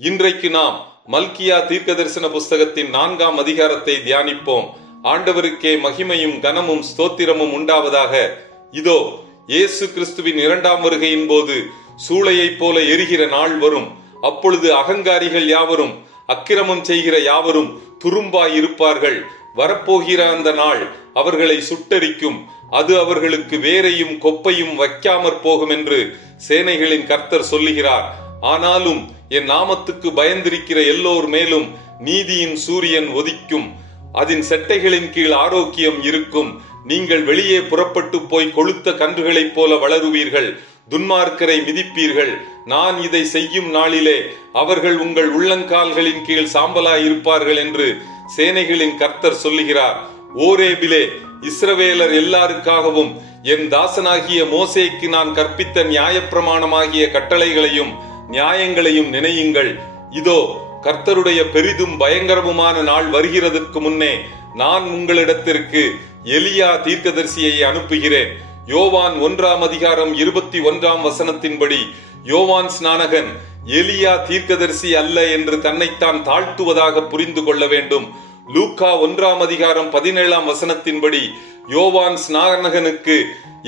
இன்றைக்கு நாம் மல்கியா தீர்க்கதரிசன புஸ்தகத்தின் 4ஆம் அதிகாரத்தை தியானிப்போம். ஆண்டவருக்கே மகிமையும் கனமும் ஸ்தோத்திரமும் உண்டாவதாக. இதோ இயேசு கிறிஸ்துவின் 2ஆம் வருகையின் போது சூளையைப் போல எரிகிற நாள் வரும். அப்பொழுது அகங்காரிகள் யாவரும் அக்கிரமம் செய்கிற யாவரும் துரும்பாய் இருப்பார்கள். வரப்போகிற அந்த நாள் அவர்களை சுட்டரிக்கும். அது அவர்களுக்கு வேரையும் கொப்பையும் வைக்காமற் போகும் என்று சேனைகளின் கர்த்தர் சொல்லுகிறார். ஆனாலும் என் நாமத்துக்கு பயந்திருக்கிற எல்லோர் மேலும் நீதியின் சூரியன் உதிக்கும். அதன் செட்டைகளின் கீழ் ஆரோக்கியம் இருக்கும். நீங்கள் வெளியே புறப்பட்டு போய் கொழுத்த கன்றுகளைப் போல வளருவீர்கள். துன்மார்க்கரை மிதிப்பீர்கள். நான் இதை செய்யும் நாளிலே அவர்கள் உங்கள் உள்ளங்கால்களின் கீழ் சாம்பலாய் இருப்பார்கள் என்று சேனைகளின் கர்த்தர் சொல்லுகிறார். ஓரேபிலே இஸ்ரவேலர் எல்லாருக்காகவும் என் தாசனாகிய மோசேக்கு நான் கற்பித்த நியாயப்பிரமாணமாகிய கட்டளைகளையும் நியாயங்களையும் நினையுங்கள். இதோ கர்த்தருடைய பெரிதும் பயங்கரமுமான நாள் வருகிறதற்கு முன்னே நான் உங்களிடத்திற்கு எலியா தீர்க்கதரிசியை அனுப்புகிறேன். யோவான் 1ஆம் அதிகாரம் 21ஆம் வசனத்தின்படி யோவான் ஸ்நானகன் எலியா தீர்க்கதரிசி அல்ல என்று தன்னைத்தான் தாழ்த்துவதாக புரிந்து கொள்ள வேண்டும். லூக்கா 1ஆம் அதிகாரம் 17ஆம் வசனத்தின்படி யோவான் ஸ்நானகனுக்கு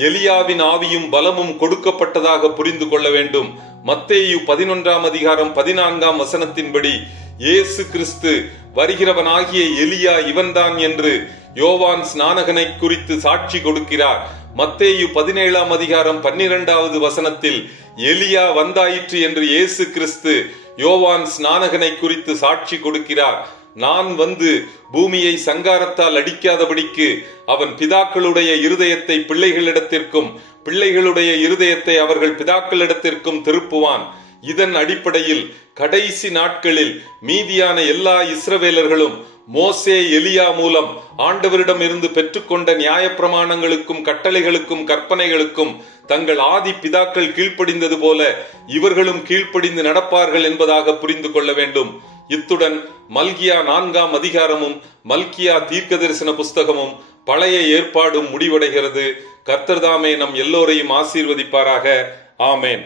எலியாவின் ஆவியும் பலமும் கொடுக்கப்பட்டதாக புரிந்து கொள்ள வேண்டும். மத்தேயு 11ஆம் அதிகாரம் 14ஆம் வசனத்தின்படி இயேசு கிறிஸ்து வருகிறவனாகிய எலியா இவன்தான் என்று யோவான் ஸ்நானகனை குறித்து சாட்சி கொடுக்கிறார். மத்தேயு 17ஆம் அதிகாரம் 12வது வசனத்தில் எலியா வந்தாயிற்று என்று இயேசு கிறிஸ்து யோவான் ஸ்நானகனை குறித்து சாட்சி கொடுக்கிறார். நான் வந்து பூமியை சங்காரத்தால் அடிக்காதபடிக்கு அவன் பிதாக்களுடைய இருதயத்தை பிள்ளைகளிடத்திற்கும் பிள்ளைகளுடைய இருதயத்தை அவர்கள் பிதாக்களிடத்திற்கும் திருப்புவான். இதன் அடிப்படையில் கடைசி நாட்களில் மீதியான எல்லா இஸ்ரவேலர்களும் மோசே எலியா மூலம் ஆண்டவரிடம் இருந்து பெற்றுக்கொண்ட நியாயப்பிரமாணங்களுக்கும் கட்டளைகளுக்கும் கற்பனைகளுக்கும் தங்கள் ஆதி பிதாக்கள் கீழ்ப்படிந்தது போல இவர்களும் கீழ்ப்படிந்து நடப்பார்கள் என்பதாக புரிந்து கொள்ள வேண்டும். இத்துடன் மல்கியா 4ஆம் அதிகாரமும் மல்கியா தீர்க்க தரிசன புஸ்தகமும் பழைய ஏற்பாடும் முடிவடைகிறது. கர்த்தர் தாமே நம் எல்லோரையும் ஆசீர்வதிப்பாராக. ஆமேன்.